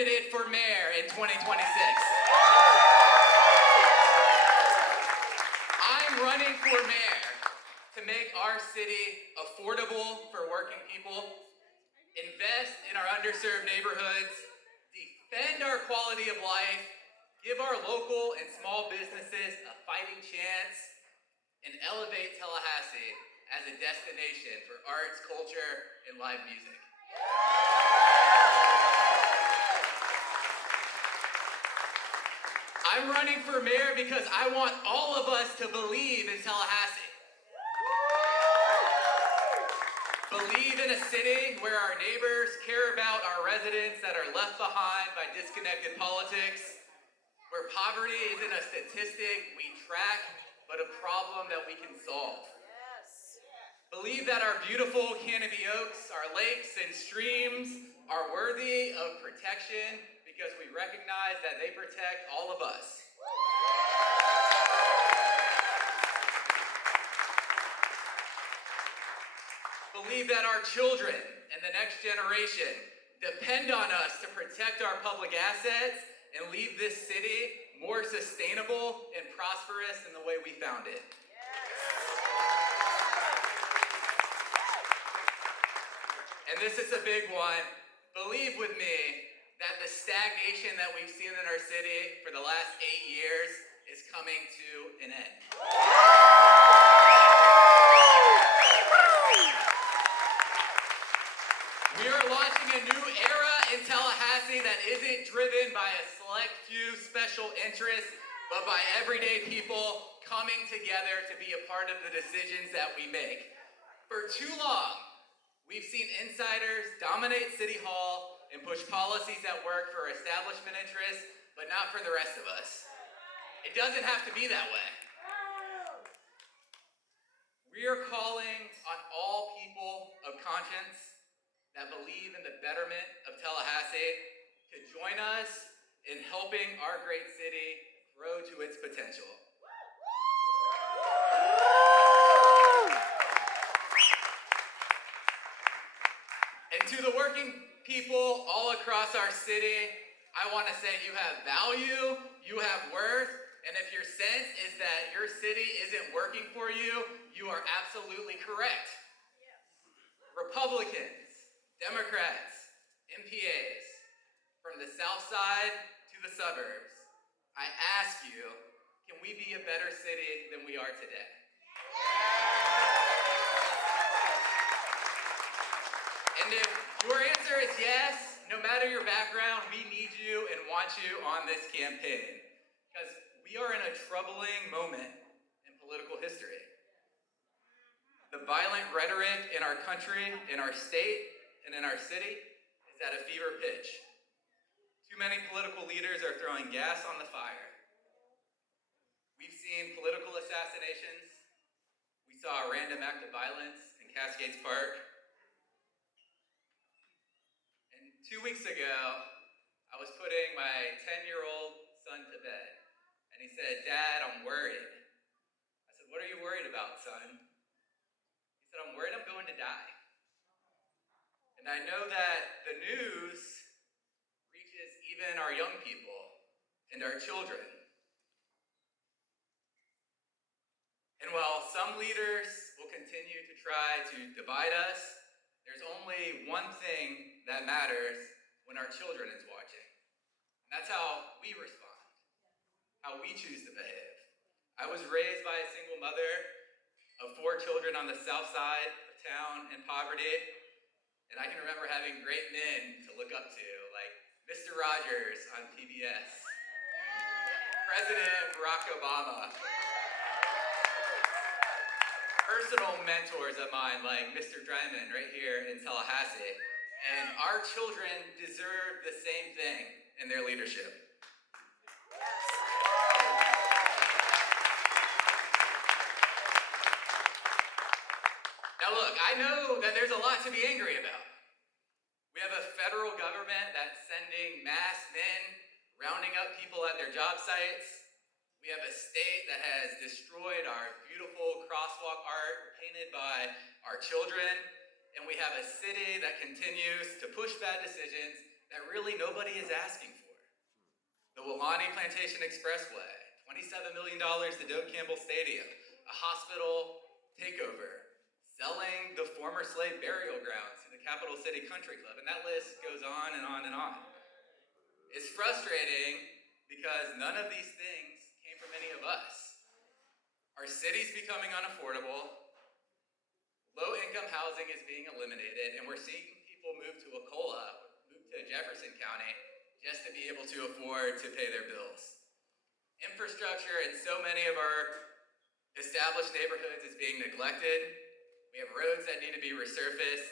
candidate for mayor in 2026. I'm running for mayor to make our city affordable for working people, invest in our underserved neighborhoods, defend our quality of life, give our local and small businesses a fighting chance, and elevate Tallahassee as a destination for arts, culture, and live music. I'm running for mayor because I want all of us to believe in Tallahassee. Believe in a city where our neighbors care about our residents that are left behind by disconnected politics, where poverty isn't a statistic we track, but a problem that we can solve. Yes. Believe that our beautiful Canopy Oaks, our lakes and streams are worthy of protection because we recognize that they protect all of us. Believe that our children and the next generation depend on us to protect our public assets and leave this city more sustainable and prosperous than the way we found it. And this is a big one. Believe with me that the stagnation that we've seen in our city for the last 8 years is coming to an end. We are launching a new era in Tallahassee that isn't driven by a select few special interests, but by everyday people coming together to be a part of the decisions that we make. For too long, we've seen insiders dominate City Hall and push policies that work for establishment interests, but not for the rest of us. It doesn't have to be that way. We are calling on all people of conscience that believe in the betterment of Tallahassee to join us in helping our great city grow to its potential. And to the working people all across our city, I want to say you have value, you have worth, and if your sense is that your city isn't working for you, you are absolutely correct. Republicans, Democrats, MPAs, from the South Side to the suburbs, I ask you, can we be a better city than we are today? And if your answer is yes, no matter your background, we need you and want you on this campaign. Because we are in a troubling moment in political history. The violent rhetoric in our country, in our state, and in our city is at a fever pitch. Too many political leaders are throwing gas on the fire. We've seen political assassinations. We saw a random act of violence in Cascades Park. And 2 weeks ago, I was putting my 10-year-old son to bed. And he said, "Dad, I'm worried." I said, "What are you worried about, son?" He said, "I'm worried I'm going to die." And I know that the news reaches even our young people and our children. And while some leaders will continue to try to divide us, there's only one thing that matters when our children is watching. And that's how we respond, how we choose to behave. I was raised by a single mother of 4 children on the south side of town in poverty. And I can remember having great men to look up to, like Mr. Rogers on PBS, President Barack Obama, personal mentors of mine like Mr. Dryman right here in Tallahassee. And our children deserve the same thing in their leadership. Now look, I know that there's a lot to be angry about. We have a federal government that's sending masked men, rounding up people at their job sites. We have a state that has destroyed our beautiful crosswalk art painted by our children. And we have a city that continues to push bad decisions that really nobody is asking for. The Wulani Plantation Expressway, $27 million to Doak Campbell Stadium, a hospital takeover, selling the former slave burial grounds to the Capital City Country Club, and that list goes on and on and on. It's frustrating because none of these things came from any of us. Our city's becoming unaffordable, low-income housing is being eliminated, and we're seeing people move to Wacola, move to Jefferson County, just to be able to afford to pay their bills. Infrastructure in so many of our established neighborhoods is being neglected. We have roads that need to be resurfaced,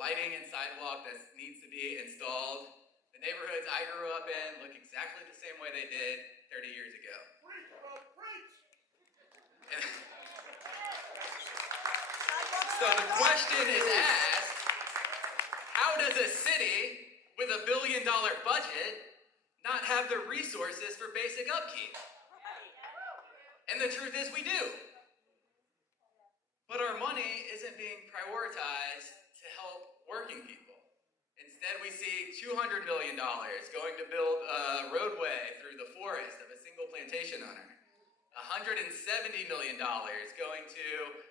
lighting and sidewalk that needs to be installed. The neighborhoods I grew up in look exactly the same way they did 30 years ago. So the question is asked, how does a city with $1 billion budget not have the resources for basic upkeep? And the truth is we do. But our money isn't being prioritized to help working people. Instead, we see $200 million going to build a roadway through the forest of a single plantation owner. $170 million going to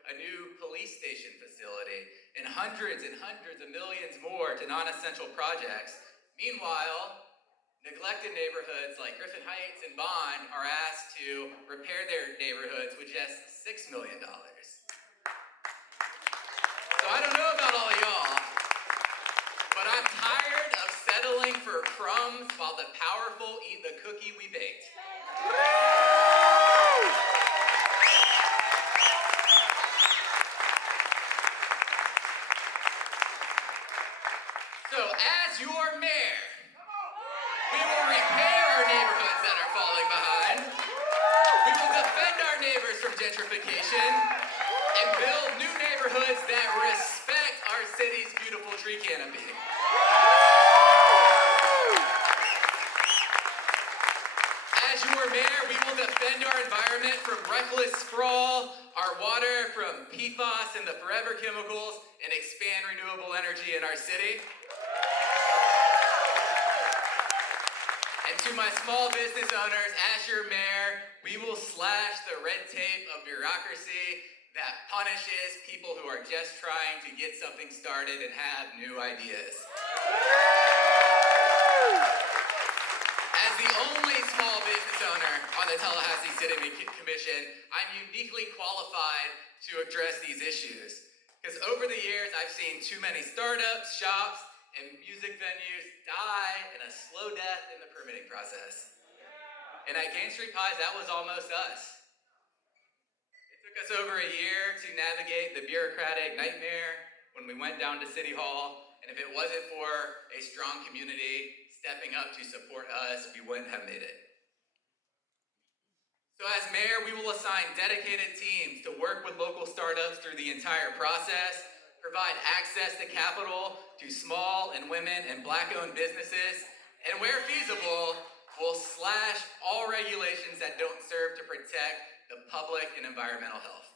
a new police station facility, and hundreds of millions more to non-essential projects. Meanwhile, neglected neighborhoods like Griffin Heights and Bond are asked to repair their neighborhoods with just $6 million. So I don't know about all of y'all, but I'm tired of settling for crumbs while the powerful eat the cookie we baked. So as your mayor, we will repair our neighborhoods that are falling behind. We will defend our neighbors from gentrification and build new neighborhoods that respect our city's beautiful tree canopy. As your mayor, we will defend our environment from reckless sprawl, our water from PFAS and the forever chemicals, and expand renewable energy in our city. And to my small business owners, as your mayor, we will slash the red tape of bureaucracy that punishes people who are just trying to get something started and have new ideas. As the only small business owner on the Tallahassee City Commission, I'm uniquely qualified to address these issues. Because over the years, I've seen too many startups, shops, and music venues die in a slow death in the permitting process. And at Gain Street Pies, that was almost us. It took us over a year to navigate the bureaucratic nightmare when we went down to City Hall, and if it wasn't for a strong community stepping up to support us, we wouldn't have made it. So as mayor, we will assign dedicated teams to work with local startups through the entire process, provide access to capital to small and women and Black-owned businesses, and where feasible, we'll slash all regulations that don't serve to protect the public and environmental health.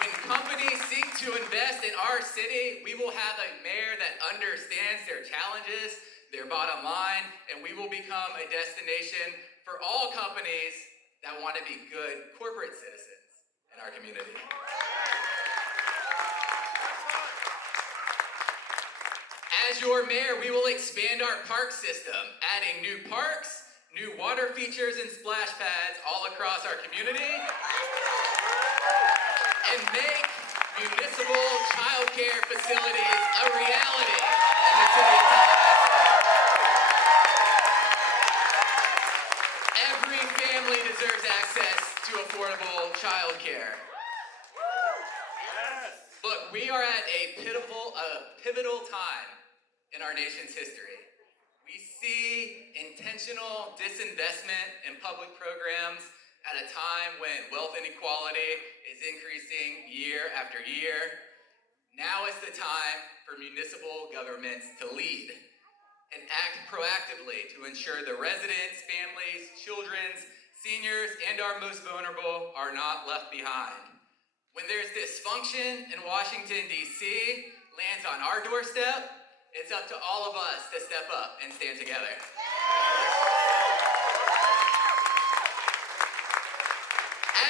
When companies seek to invest in our city, we will have a mayor that understands their challenges, their bottom line, and we will become a destination for all companies that want to be good corporate citizens in our community. As your mayor, we will expand our park system, adding new parks, new water features and splash pads all across our community, and make municipal child care facilities a reality in the city of Tallahassee. Every family deserves access to affordable child care. Look, we are at a pivotal time in our nation's history. We see intentional disinvestment in public programs at a time when wealth inequality is increasing year after year. Now is the time for municipal governments to lead and act proactively to ensure the residents, families, children, seniors, and our most vulnerable are not left behind. When there's dysfunction in Washington, D.C., lands on our doorstep, it's up to all of us to step up and stand together.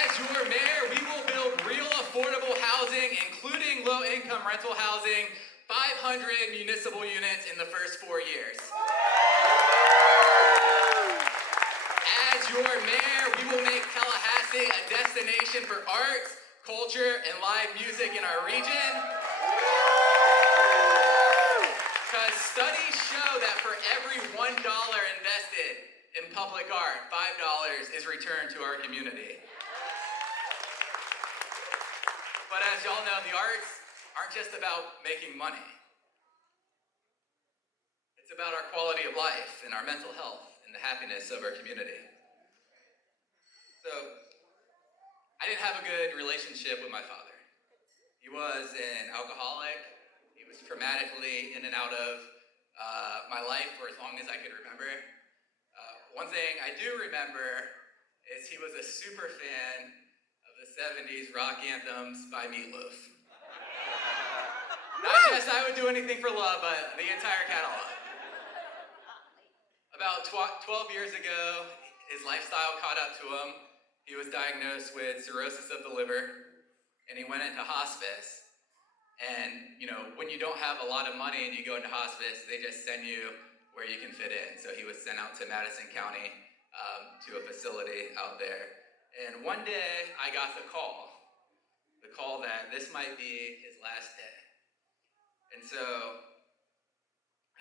As your mayor, we will build real affordable housing, including low-income rental housing, 500 municipal units in the first 4 years. As your mayor, we will make Tallahassee a destination for arts, culture, and live music in our region. Because studies show that for every $1 invested in public art, $5 is returned to our community. But as y'all know, the arts aren't just about making money. It's about our quality of life and our mental health and the happiness of our community. So, I didn't have a good relationship with my father. He was an alcoholic. He was traumatically in and out of my life for as long as I could remember. One thing I do remember is he was a super fan of the 70s rock anthems by Meatloaf. Not just I Would Do Anything for Love, but the entire catalog. About 12 years ago, his lifestyle caught up to him. He was diagnosed with cirrhosis of the liver, and he went into hospice. And, when you don't have a lot of money and you go into hospice, they just send you where you can fit in. So he was sent out to Madison County, to a facility out there. And one day, I got the call that this might be his last day. And so,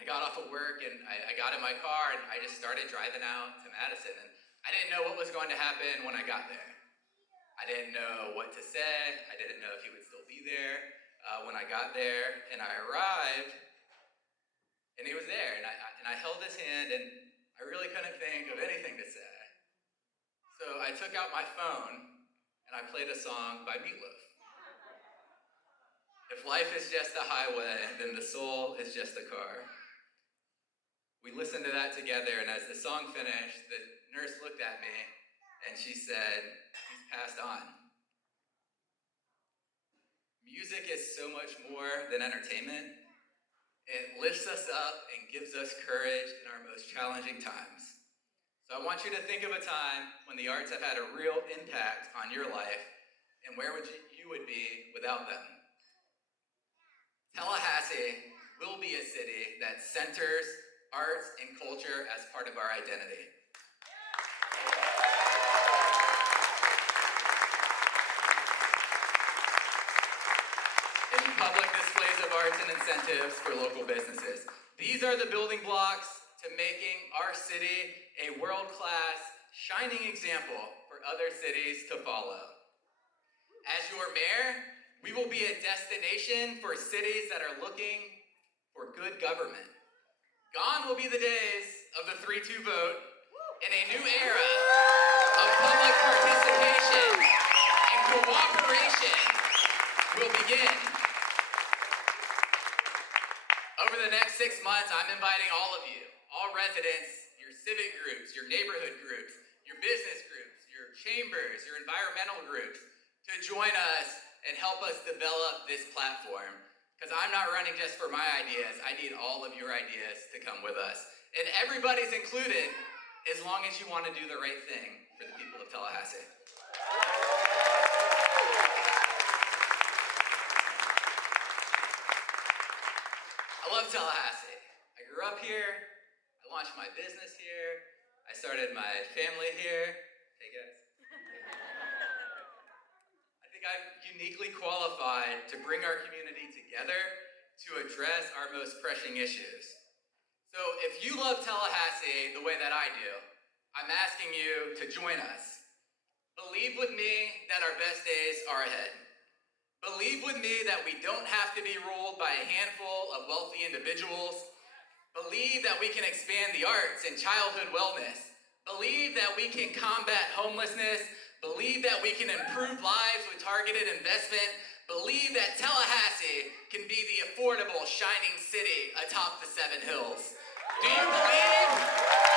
I got off of work and I got in my car and I just started driving out to Madison. And I didn't know what was going to happen when I got there. I didn't know what to say. I didn't know if he would still be there when I got there. And I arrived, and he was there. And I held his hand, and I really couldn't think of anything to say. So I took out my phone, and I played a song by Meatloaf. If life is just a highway, then the soul is just a car. We listened to that together, and as the song finished, the nurse looked at me, and she said, "He's passed on." Music is so much more than entertainment. It lifts us up and gives us courage in our most challenging times. So I want you to think of a time when the arts have had a real impact on your life, and where you would be without them. Tallahassee will be a city that centers arts and culture as part of our identity. And public displays of arts and incentives for local businesses. These are the building blocks to making our city a world-class, shining example for other cities to follow. As your mayor, we will be a destination for cities that are looking for good government. Gone will be the days of the 3-2 vote, and a new era of public participation and cooperation will begin. Over the next 6 months, I'm inviting all of you, all residents, your civic groups, your neighborhood groups, your business groups, your chambers, your environmental groups, to join us and help us develop this platform. Because I'm not running just for my ideas. I need all of your ideas to come with us. And everybody's included as long as you want to do the right thing for the people of Tallahassee. I love Tallahassee. I grew up here. I launched my business here. I started my family here. Hey guys. I think I'm uniquely qualified to bring our community together to address our most pressing issues. So if you love Tallahassee the way that I do, I'm asking you to join us. Believe with me that our best days are ahead. Believe with me that we don't have to be ruled by a handful of wealthy individuals. Believe that we can expand the arts and childhood wellness. Believe that we can combat homelessness. Believe that we can improve lives with targeted investment. Believe that Tallahassee can be the affordable, shining city atop the 7 hills. Do you believe?